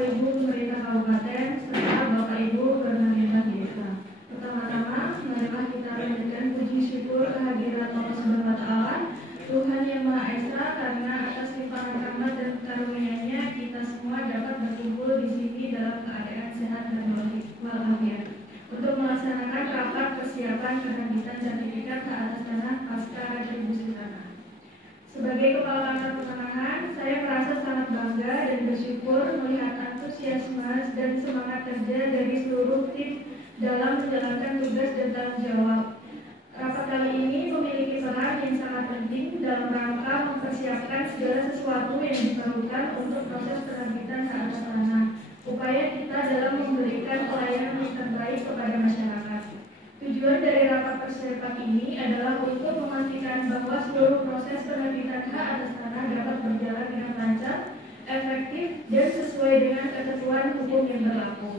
Ibu pemerintah kabupaten serta Bapak Ibu pemerintah desa. Pertama-tama, marilah kita menjadikan puji syukur kehadiran Allah Subhanahu wa Ta'ala, Tuhan yang Maha Esa, karena atas limpahan rahmat dan karunia-Nya kita semua dapat berkumpul di sini dalam keadaan sehat dan walafiat untuk melaksanakan rapat persiapan penerbitan sertifikat hak atas tanah pasca retribusi tanah. Sebagai Kepala Kantor Pertanahan, saya merasa sangat bangga dan bersyukur melihat antusiasme dan semangat kerja dari seluruh tim dalam menjalankan tugas dan tanggung jawab. Rapat kali ini memiliki peran yang sangat penting dalam rangka mempersiapkan segala sesuatu yang diperlukan untuk proses penerbitan hak atas tanah. Upaya kita dalam memberikan pelayanan yang terbaik kepada masyarakat. Tujuan dari rapat persiapan ini adalah untuk memastikan bahwa seluruh proses penerbitan hak atas tanah dapat berjalan dengan lancar, efektif, dan sesuai dengan ketentuan hukum yang berlaku.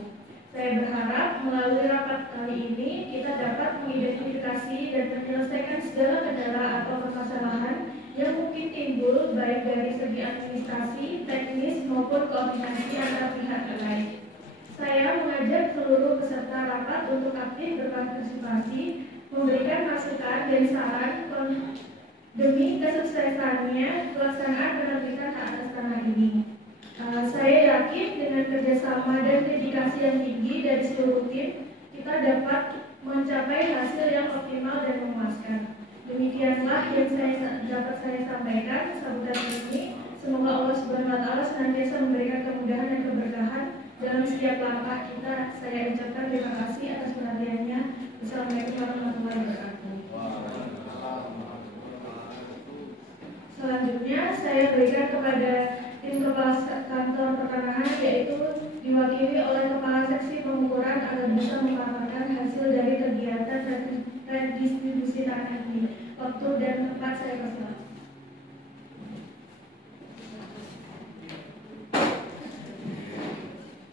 Saya berharap melalui rapat kali ini kita dapat mengidentifikasi dan menyelesaikan segala kendala atau permasalahan yang mungkin timbul baik dari segi administrasi, teknis maupun koordinasi antar pihak terkait. Saya mengajak seluruh peserta rapat untuk aktif berpartisipasi, memberikan masukan dan saran demi kesuksesannya pelaksanaan penerbitan hak atas tanah ini. Saya yakin dengan kerjasama dan dedikasi yang tinggi dari seluruh tim, kita dapat mencapai hasil yang optimal dan memuaskan. Demikianlah yang dapat saya sampaikan sambutan ini. Semoga Allah Subhanahu wa Ta'ala senantiasa memberikan kemudahan dan keberkahan dalam setiap langkah kita. Saya ucapkan terima kasih atas perhatiannya. Wassalamualaikum warahmatullahi wabarakatuh. Selanjutnya saya berikan kepada tim Kepala Kantor Pertanahan, yaitu diwakili oleh Kepala Seksi Pengukuran agar bisa memaparkan hasil dari kegiatan redistribusi tanah ini. Waktu dan tempat saya persilakan.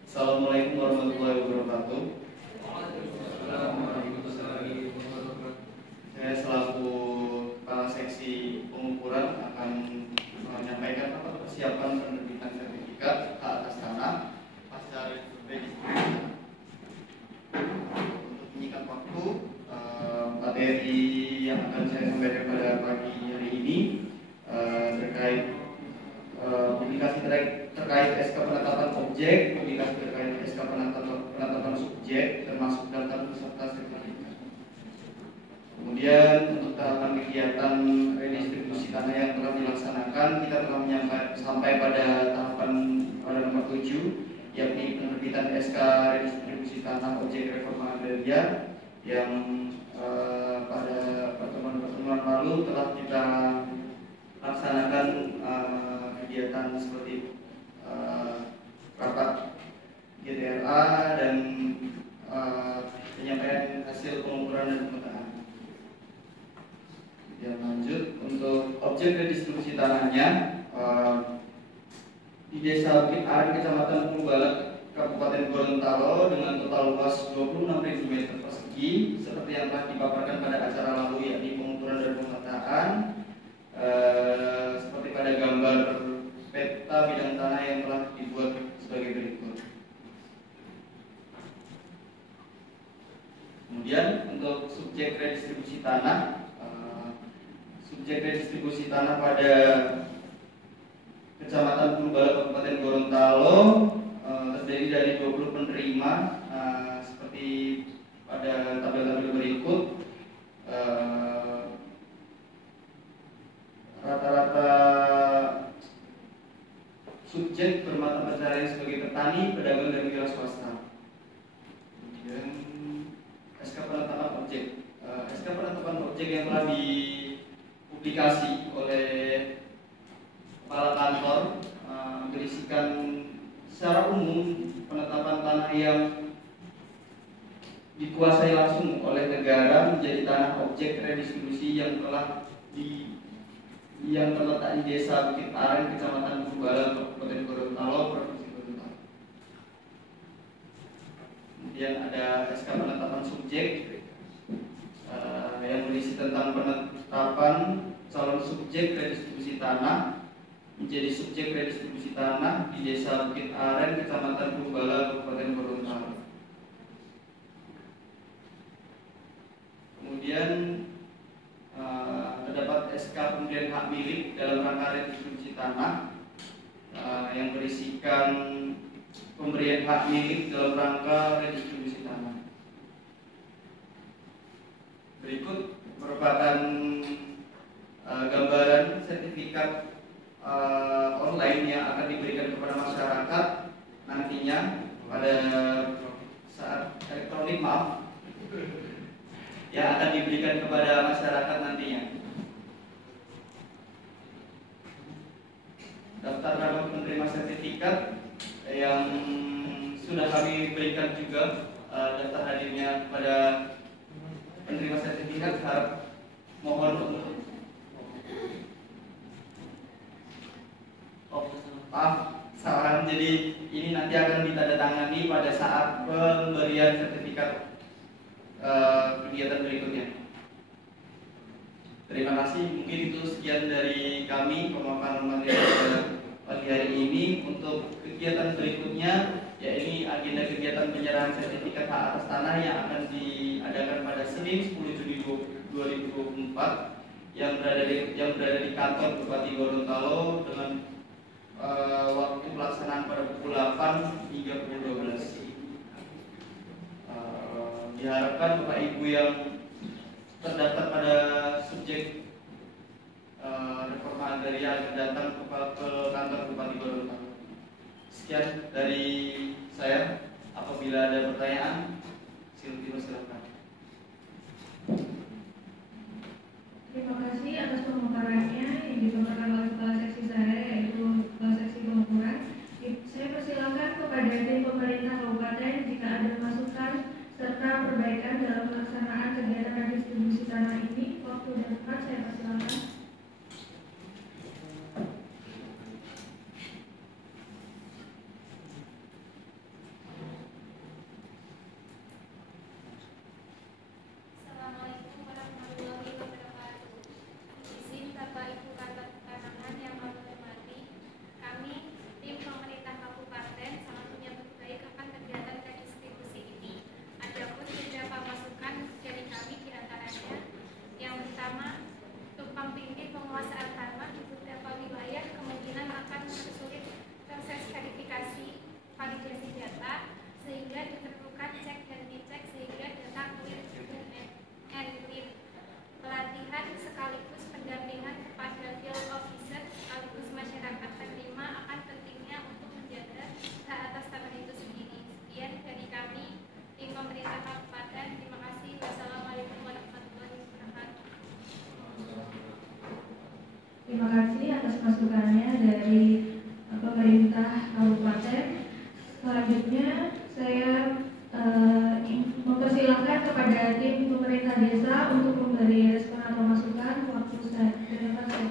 Assalamualaikum warahmatullahi wabarakatuh. Saya selaku Kepala Seksi Pengukuran akan menyampaikan persiapan penerbitan sertifikat hak atas tanah pasca registrasi. Untuk menyingkat waktu, materi yang akan saya sampaikan pada pagi hari ini terkait publikasi terkait SK penetapan objek, publikasi terkait SK penetapan subjek, termasuk daftar peserta sertifikat. Kemudian untuk tahapan kegiatan redistribusi tanah yang telah dilaksanakan, kita telah sampai pada tahapan pada nomor 7, yakni penerbitan SK redistribusi tanah objek reforma agraria yang pada pertemuan lalu telah kita laksanakan kegiatan seperti rapat GTRA dan penyampaian hasil pengukuran dan pemetaan. Yang lanjut untuk objek redistribusi tanahnya di Desa Bukit Aren, Kecamatan Purbalak, Kabupaten Gorontalo dengan total luas 26.000 meter persegi seperti yang telah dipaparkan pada acara lalu, yakni pengukuran dan pemetaan seperti pada gambar peta bidang tanah yang telah dibuat sebagai berikut. Kemudian untuk subjek redistribusi tanah, subjek redistribusi tanah pada Kecamatan Purbalak, Kabupaten Gorontalo terdiri dari 20 penerima seperti pada tabel-tabel berikut. Rata-rata subjek bermata pencaharian sebagai petani, pedagang, dan wira swasta. Kemudian SK penetapan objek, SK penetapan objek yang telah dipublikasi oleh Kepala Kantor berisikan secara umum penetapan tanah yang dikuasai langsung oleh negara menjadi tanah objek redistribusi yang terletak di Desa Bukit Aren, Kecamatan Purbalak, Kabupaten Gorontalo, Provinsi Gorontalo. Kemudian ada SK penetapan subjek yang berisi tentang penetapan calon subjek redistribusi tanah menjadi subjek redistribusi tanah di di Desa Bukit Aren, Kecamatan Kumbala, Kabupaten Gorontalo. Kemudian terdapat SK pemberian hak milik dalam rangka restitusi tanah yang berisikan pemberian hak milik dalam rangka redistribusi tanah. Berikut merupakan gambaran sertifikat online yang akan diberikan kepada masyarakat nantinya pada saat elektronik yang akan diberikan kepada masyarakat nantinya. Daftar nama penerima sertifikat yang sudah kami berikan juga daftar hadirnya kepada penerima sertifikat. Harap mohon untuk salah. Jadi ini nanti akan ditandatangani pada saat pemberian sertifikat kegiatan berikutnya. Terima kasih. Mungkin itu sekian dari kami pemaparan materi pagi hari ini. Untuk kegiatan berikutnya, yaitu agenda kegiatan penyerahan sertifikat hak atas tanah yang akan diadakan pada Senin 10 Juni 2024 yang berada di kantor Bupati Gorontalo dengan waktu pelaksanaan pada pukul 8 hingga pukul 12. Diharapkan Bapak Ibu yang terdaftar pada subjek reforma agraria akan datang ke kantor Bupati Gorontalo. Sekian dari saya. Apabila ada pertanyaan, silakan. Terima kasih atas pemaparannya yang disampaikan oleh Kepala Seksi saya, yaitu Kepala Seksi Pengukuran. Saya persilakan kepada tim pemerintah kabupaten jika ada masukan serta perbaikan dalam pelaksanaan kegiatan redistribusi tanah ini. Waktu dan tempat saya persilakan. Assalamualaikum warahmatullahi wabarakatuh. Izin Bapak Ibu Kantor Pertanahan yang kami hormati, kami tim pemerintah kabupaten sangat menyambut baik akan kegiatan redistribusi ini. Adapun beberapa masukan dari kami diantaranya, yang pertama, tumpang tindih penguasaan tanah di beberapa wilayah kemungkinan akan mempersulit proses verifikasi validasi data, sehingga diperlukan cek dan dicek sehingga data clear and clear. Pelatihan sekaligus pendampingan kepada field officer sekaligus masyarakat penerima akan pentingnya untuk menjaga hak atas tanah itu sendiri. Sekian dari kami tim pemerintah kabupaten. Terima kasih. Wassalamualaikum warahmatullahi wabarakatuh. Terima kasih atas masukannya dari pemerintah kabupaten. Selanjutnya saya mempersilahkan kepada tim pemerintah desa untuk memberi respon atau masukan. Waktu saya persilakan.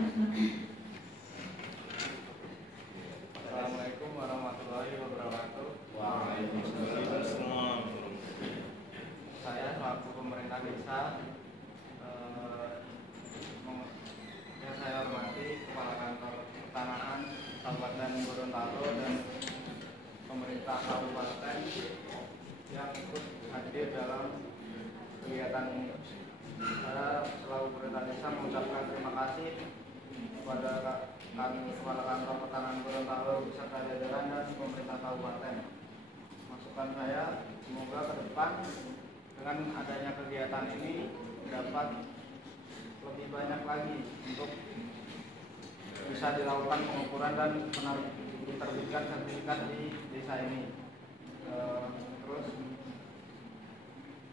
Assalamualaikum warahmatullahi wabarakatuh. Waalaikumsalam. Saya selaku pemerintah desa yang saya hormati Kepala Kantor Pertanahan Kabupaten Gorontalo dan pemerintah kabupaten yang ikut hadir dalam kegiatan ini. Saya selaku pemerintah desa mengucapkan terima kasih kepada Kepala Kantor Pertanahan Gorontalo beserta jajaran dan pemerintah kabupaten. Masukan saya, semoga ke depan dengan adanya kegiatan ini dapat lebih banyak lagi untuk bisa dilakukan pengukuran dan diterbitkan sertifikat di desa ini. Terus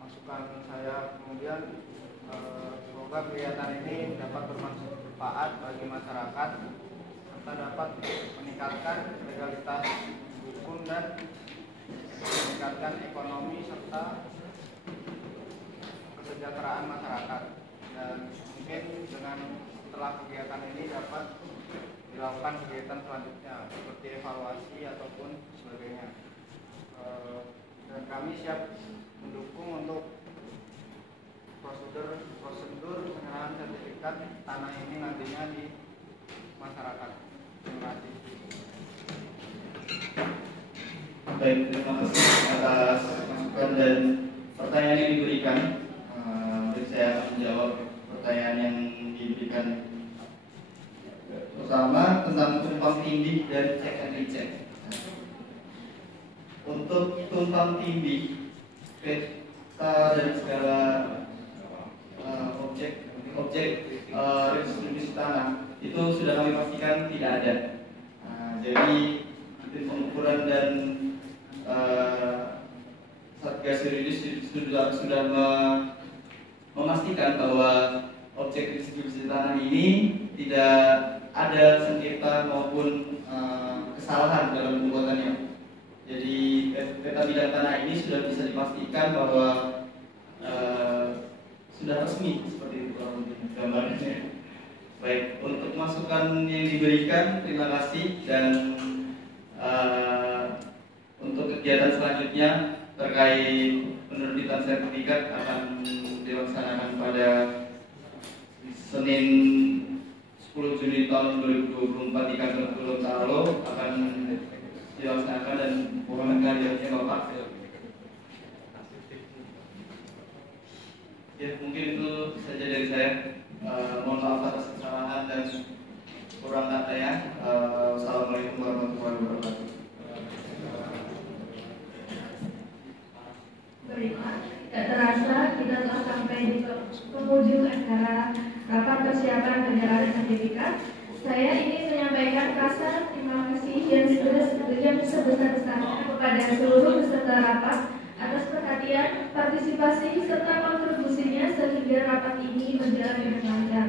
masukan saya kemudian, semoga kegiatan ini dapat bermanfaat bagi masyarakat serta dapat meningkatkan legalitas hukum dan meningkatkan ekonomi serta kesejahteraan masyarakat. Dan mungkin dengan setelah kegiatan ini dapat dilakukan kegiatan selanjutnya seperti evaluasi ataupun sebagainya. Dan kami siap mendukung untuk prosedur penyerahan sertifikat tanah ini nantinya di masyarakat. Terima kasih. Baik, terima kasih atas masukan dan pertanyaan yang diberikan. Saya akan menjawab pertanyaan yang diberikan. Pertama tentang tumpang tindih dan check and recheck. Untuk tumpang tindih peta dan segala objek redistribusi tanah itu sudah kami pastikan tidak ada. Jadi tim pengukuran dan Satgas Yuridis sudah memastikan bahwa objek distribusi tanah ini tidak ada sengketa maupun kesalahan dalam pembuatannya. Jadi peta bidang tanah ini sudah bisa dipastikan bahwa sudah resmi seperti itu gambarnya. Baik, untuk masukan yang diberikan terima kasih, dan untuk kegiatan selanjutnya terkait penerbitan sertifikat akan dilaksanakan pada Senin 10 Juni tahun 2024 di kantor Gorontalo akan dilaksanakan, dan mohon kehadirannya Bapak. Ya, mungkin itu saja dari saya. Mohon maaf atas kesalahan dan kurang katanya. Assalamualaikum warahmatullahi wabarakatuh. Baiklah, tidak terasa kita telah sampai di penghujung acara rapat persiapan penyerahan sertifikat. Saya ingin menyampaikan rasa terima kasih yang sebesar-besarnya kepada seluruh peserta rapat atas perhatian, partisipasi, serta kontribusinya sehingga rapat ini berjalan dengan lancar.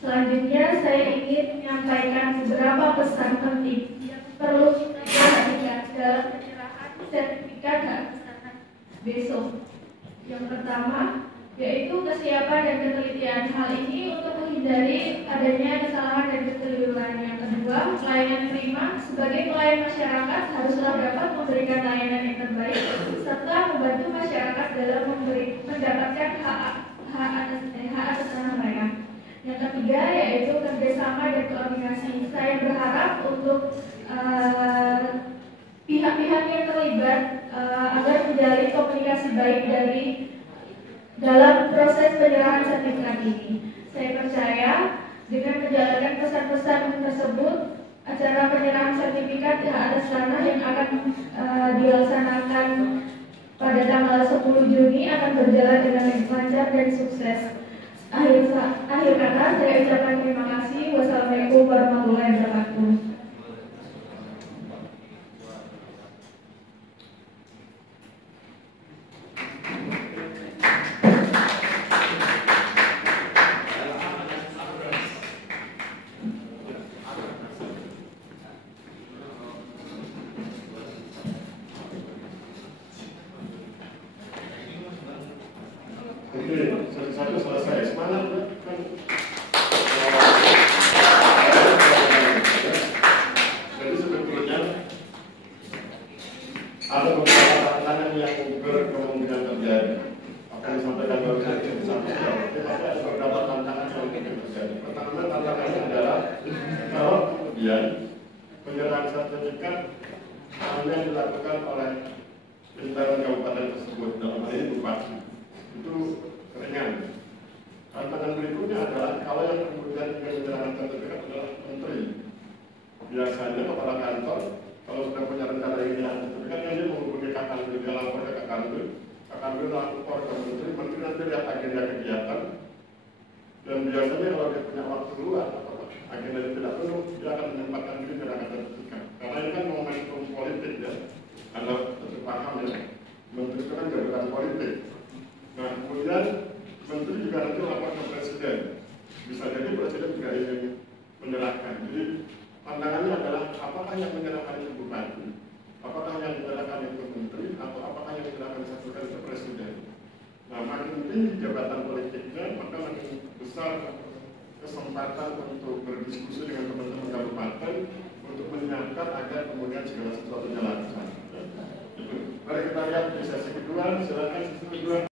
Selanjutnya, saya ingin menyampaikan beberapa pesan penting yang perlu kita perhatikan dalam penyerahan sertifikat hak tanah besok. Yang pertama, yaitu kesiapan dan ketelitian. Hal ini untuk menghindari adanya kesalahan dan kekeliruan. Yang kedua, pelayanan prima. Sebagai pelayan masyarakat haruslah dapat memberikan layanan yang terbaik serta membantu masyarakat dalam mendapatkan hak atas tanah mereka. Yang ketiga, yaitu kerjasama dan koordinasi. Saya berharap untuk pihak-pihak yang terlibat agar menjalin komunikasi baik dalam proses penyerahan sertifikat ini. Saya percaya dengan menjalankan pesan-pesan tersebut, acara penyerahan sertifikat hak atas tanah yang akan dilaksanakan pada tanggal 10 Juni akan berjalan dengan lancar dan sukses. Akhir kata, saya ucapkan terima kasih. Wassalamualaikum warahmatullahi wabarakatuh. Satu selesai. Semangat kan? Jadi sebetulnya ada beberapa tantangan yang berkemungkinan terjadi. Apa yang disampaikan baru saja disampaikan. Tapi ada beberapa tantangan yang mungkin terjadi. Pertama tantangannya adalah kalau kemudian penyerahan sertifikat hanya dilakukan oleh pimpinan kabupaten tersebut, dalam hal ini bupati, itu ringan. Tantangan berikutnya adalah kalau yang kemudian penyerahan sertifikat adalah menteri. Biasanya kepala kantor kalau sudah punya rencana penyerahan sertifikat, dia menghubungi Kakanwil, dia lapor ke Kakanwil, Kakanwil lapor ke menteri, menteri nanti lihat agenda kegiatan, dan biasanya kalau dia punya waktu luang atau agenda yang tidak penuh, dia akan menyempatkan diri penyerahan sertifikat. Karena ini kan momentum politik ya, Anda tentu paham ya, menteri itu kan jabatan politik. Nah kemudian menteri juga nanti lapor ke presiden, bisa jadi presiden juga ingin menyerahkan. Jadi pandangannya adalah apakah yang menyerahkan itu bupati, apakah yang menyerahkan itu menteri, atau apakah yang menyerahkan satu kali itu presiden. Nah makin tinggi jabatan politiknya, maka makin besar kesempatan untuk berdiskusi dengan teman-teman kabupaten untuk menyiapkan agar kemudian segala sesuatunya lancar. Mari kita lihat di sesi kedua, silakan sesi kedua.